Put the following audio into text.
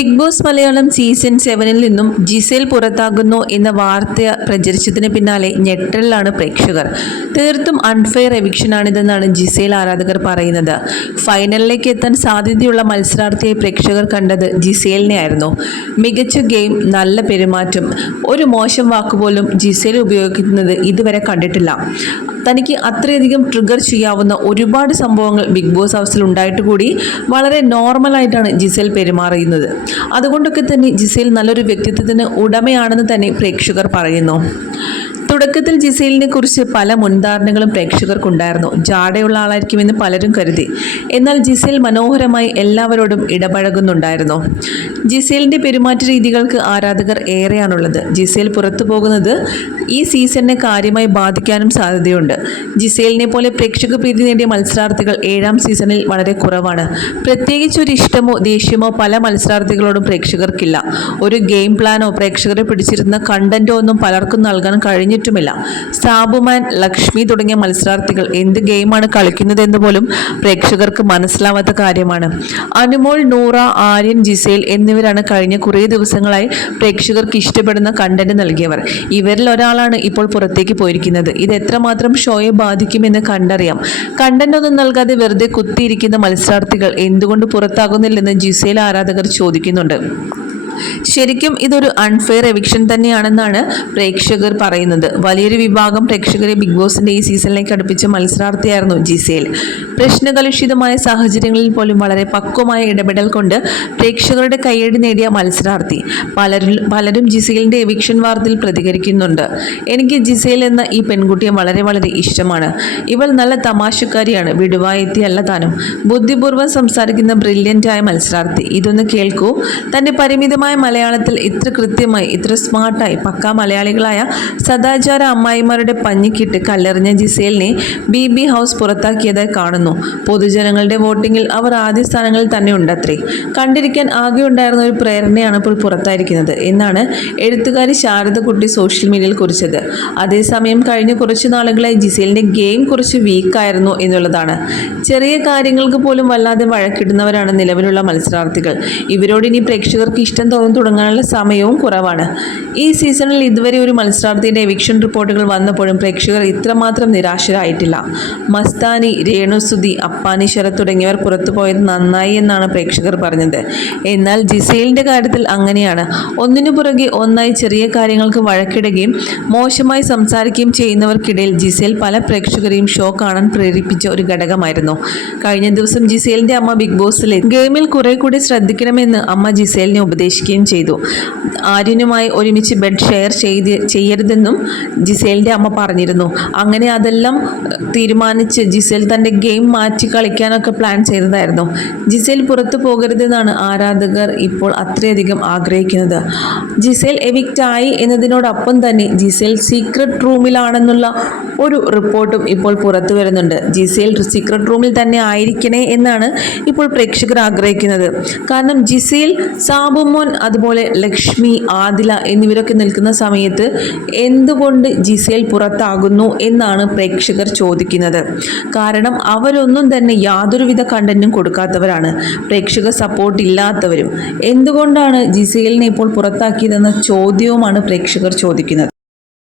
Big boss Malayalam season സെവനിൽ നിന്നും Gizele പുറത്താകുന്നു എന്ന വാർത്ത പ്രചരിച്ചതിന് പിന്നാലെ ഞെട്ടലിലാണ് പ്രേക്ഷകർ. തീർത്തും അൺഫെയർ എവിക്ഷനാണിതെന്നാണ് ജിസേൽ ആരാധകർ പറയുന്നത്. ഫൈനലിലേക്ക് എത്താൻ സാധ്യതയുള്ള മത്സരാർത്ഥിയെ പ്രേക്ഷകർ കണ്ടത് ജിസേലിനെ ആയിരുന്നു മികച്ച ഗെയിം നല്ല പെരുമാറ്റം. ഒരു മോശം വാക്കുപോലും ജിസേൽ ഉപയോഗിക്കുന്നത് ഇതുവരെ കണ്ടിട്ടില്ല. തനിക്ക് അത്രയധികം ട്രിഗർ ചെയ്യാവുന്ന ഒരുപാട് സംഭവങ്ങൾ ബിഗ് ബോസ് ഹൗസിൽ ഉണ്ടായിട്ട് കൂടി വളരെ നോർമലായിട്ടാണ് ജിസേൽ പെരുമാറുന്നത് അതുകൊണ്ടൊക്കെ തന്നെ ജിസേൽ നല്ലൊരു വ്യക്തിത്വത്തിന് ഉടമയാണെന്ന് തന്നെ പ്രേക്ഷകർ പറയുന്നു. തുടക്കത്തിൽ ജിസേലിനെ കുറിച്ച് പല മുൻധാരണകളും പ്രേക്ഷകർക്കുണ്ടായിരുന്നു. ജാടയുള്ള ആളായിരിക്കുമെന്ന് പലരും കരുതി. എന്നാൽ ജിസേൽ മനോഹരമായി എല്ലാവരോടും ഇടപഴകുന്നുണ്ടായിരുന്നു. ജിസേലിന്റെ പെരുമാറ്റ രീതികൾക്ക് ആരാധകർ ഏറെയാണുള്ളത്. ജിസേൽ പുറത്തു പോകുന്നത് ഈ സീസണിനെ കാര്യമായി ബാധിക്കാനും സാധ്യതയുണ്ട്. ജിസേലിനെ പോലെ പ്രേക്ഷക പ്രീതി നേടിയ മത്സരാർത്ഥികൾ ഏഴാം സീസണിൽ വളരെ കുറവാണ്. പ്രത്യേകിച്ച് ഒരു ഇഷ്ടമോ ദേഷ്യമോ പല മത്സരാർത്ഥികളോടും പ്രേക്ഷകർക്കില്ല. ഒരു ഗെയിം പ്ലാനോ പ്രേക്ഷകരെ പിടിച്ചിരുന്ന കണ്ടന്റോ ഒന്നും പലർക്കും നൽകാൻ കഴിഞ്ഞിട്ടുമില്ല സാബുമാൻ ലക്ഷ്മി തുടങ്ങിയ മത്സരാർത്ഥികൾ എന്ത് ഗെയിമാണ് കളിക്കുന്നതെന്ന് പോലും പ്രേക്ഷകർക്ക് മനസ്സിലാവാത്ത കാര്യമാണ്. അനുമോൾ നൂറ ആര്യൻ ജിസേൽ എന്നിവരാണ് കഴിഞ്ഞ കുറേ ദിവസങ്ങളായി പ്രേക്ഷകർക്ക് ഇഷ്ടപ്പെടുന്ന കണ്ടന്റ് നൽകിയവർ. ഇവരിൽ ഒരാളാണ് ഇപ്പോൾ പുറത്തേക്ക് പോയിരിക്കുന്നത്. ഇത് എത്രമാത്രം ഷോയെ ബാധിക്കുമെന്ന് കണ്ടറിയാം. കണ്ടന്റ് ഒന്നും നൽകാതെ വെറുതെ കുത്തിയിരിക്കുന്ന മത്സരാർത്ഥികൾ എന്തുകൊണ്ട് പുറത്താകുന്നില്ലെന്ന് ജിസേൽ ആരാധകർ ചോദിക്കുന്നുണ്ട്. ശരിക്കും ഇതൊരു അൺഫെയർ എവിക്ഷൻ തന്നെയാണെന്നാണ് പ്രേക്ഷകർ പറയുന്നത്. വലിയൊരു വിഭാഗം പ്രേക്ഷകരെ ബിഗ് ബോസിന്റെ ഈ സീസണിലേക്ക് അടുപ്പിച്ച മത്സരാർത്ഥിയായിരുന്നു ജിസേൽ പ്രശ്നകലുഷിതമായ സാഹചര്യങ്ങളിൽ പോലും വളരെ പക്വമായ ഇടപെടൽ കൊണ്ട് പ്രേക്ഷകരുടെ കയ്യടി നേടിയ മത്സരാർത്ഥി പലരും പലരും ജിസേലിന്റെ എവിക്ഷൻ വാർത്തയിൽ പ്രതികരിക്കുന്നുണ്ട്. എനിക്ക് ജിസേൽ എന്ന ഈ പെൺകുട്ടിയെ വളരെ വളരെ ഇഷ്ടമാണ്. ഇവൾ നല്ല തമാശക്കാരിയാണ്. വിടുവായെത്തിയല്ല താനും. ബുദ്ധിപൂർവം സംസാരിക്കുന്ന ബ്രില്യന്റായ മത്സരാർത്ഥി. ഇതൊന്ന് കേൾക്കൂ. തന്റെ പരിമിതമായ മലയാളത്തിൽ ഇത്ര കൃത്യമായി ഇത്ര സ്മാർട്ടായി പക്കാ മലയാളികളായ സദാചാര അമ്മായിമാരുടെ പഞ്ഞിക്കിട്ട് കല്ലെറിഞ്ഞ ജിസേലിനെ ബി ബി ഹൗസ് പുറത്താക്കിയതായി കാണുന്നു. പൊതുജനങ്ങളുടെ വോട്ടിങ്ങിൽ അവർ ആദ്യ സ്ഥാനങ്ങളിൽ തന്നെ ഉണ്ടത്രേ. കണ്ടിരിക്കാൻ ആകെ ഉണ്ടായിരുന്ന ഒരു പ്രേരണയാണ് ഇപ്പോൾ പുറത്തായിരിക്കുന്നത്. എന്നാണ് എഴുത്തുകാരി ശാരദകുട്ടി സോഷ്യൽ മീഡിയയിൽ കുറിച്ചത്. അതേസമയം കഴിഞ്ഞ കുറച്ച് നാളുകളായി ജിസേലിന്റെ ഗെയിം കുറച്ച് വീക്കായിരുന്നു എന്നുള്ളതാണ്. ചെറിയ കാര്യങ്ങൾക്ക് പോലും വല്ലാതെ വഴക്കിടുന്നവരാണ് നിലവിലുള്ള മത്സരാർത്ഥികൾ. ഇവരോട് ഇനി പ്രേക്ഷകർക്ക് ഇഷ്ടം തോന്നി തുടങ്ങാനുള്ള സമയവും കുറവാണ്. ഈ സീസണിൽ ഇതുവരെ ഒരു മത്സരാർത്ഥിയുടെ എവിക്ഷൻ റിപ്പോർട്ടുകൾ വന്നപ്പോഴും പ്രേക്ഷകർ ഇത്രമാത്രം നിരാശരായിട്ടില്ല. മസ്താനി രേണുസുതി അപ്പാനി ശരത് തുടങ്ങിയവർ പുറത്തുപോയത് നന്നായി എന്നാണ് പ്രേക്ഷകർ പറഞ്ഞത്. എന്നാൽ ജിസൈലിന്റെ കാര്യത്തിൽ അങ്ങനെയാണ്. ഒന്നിനു പുറകെ ഒന്നായി ചെറിയ കാര്യങ്ങൾക്ക് വഴക്കിടുകയും മോശമായി സംസാരിക്കുകയും ചെയ്യുന്നവർക്കിടയിൽ ജിസേൽ പല പ്രേക്ഷകരെയും ഷോ കാണാൻ പ്രേരിപ്പിച്ച ഒരു ഘടകമായിരുന്നു. കഴിഞ്ഞ ദിവസം ജിസേലിന്റെ അമ്മ ബിഗ് ബോസിലെ ഗെയിമിൽ കുറെ കൂടി ശ്രദ്ധിക്കണമെന്ന് അമ്മ ജിസേലിനെ ഉപദേശിക്കുകയും ചെയ്തു. ആര്യനുമായി ഒരുമിച്ച് ബെഡ് ഷെയർ ചെയ്ത് ചെയ്യരുതെന്നും ജിസേലിന്റെ അമ്മ പറഞ്ഞിരുന്നു. അങ്ങനെ അതെല്ലാം തീരുമാനിച്ച് ജിസേൽ തന്റെ ഗെയിം മാറ്റി കളിക്കാനൊക്കെ പ്ലാൻ ചെയ്തതായിരുന്നു. ജിസേൽ പുറത്തു പോകരുതെന്നാണ് ആരാധകർ ഇപ്പോൾ അത്രയധികം ആഗ്രഹിക്കുന്നത്. ജിസേൽ എവിക്റ്റായി എന്നതിനോടൊപ്പം തന്നെ ജിസേൽ സീക്രട്ട് റൂമിലാണെന്നുള്ള ഒരു റിപ്പോർട്ടും ഇപ്പോൾ പുറത്തു വരുന്നുണ്ട്. ജിസേൽ സീക്രട്ട് റൂമിൽ തന്നെ ആയിരിക്കണേ എന്നാണ് ഇപ്പോൾ പ്രേക്ഷകർ ആഗ്രഹിക്കുന്നത്. കാരണം ജിസേൽ സാബുമോൻ അതുപോലെ ലക്ഷ്മി ആദില എന്നിവരൊക്കെ നിൽക്കുന്ന സമയത്ത് എന്തുകൊണ്ട് ജിസേൽ പുറത്താകുന്നു എന്നാണ് പ്രേക്ഷകർ ചോദിക്കുന്നത്. കാരണം അവരൊന്നും തന്നെ യാതൊരുവിധ കണ്ടന്റും കൊടുക്കാത്തവരാണ്. പ്രേക്ഷക സപ്പോർട്ട് ഇല്ലാത്തവരും. എന്തുകൊണ്ടാണ് ജിസേലിനെ ഇപ്പോൾ പുറത്താക്കിയതെന്ന ചോദ്യവുമാണ് പ്രേക്ഷകർ ചോദിക്കുന്നത്.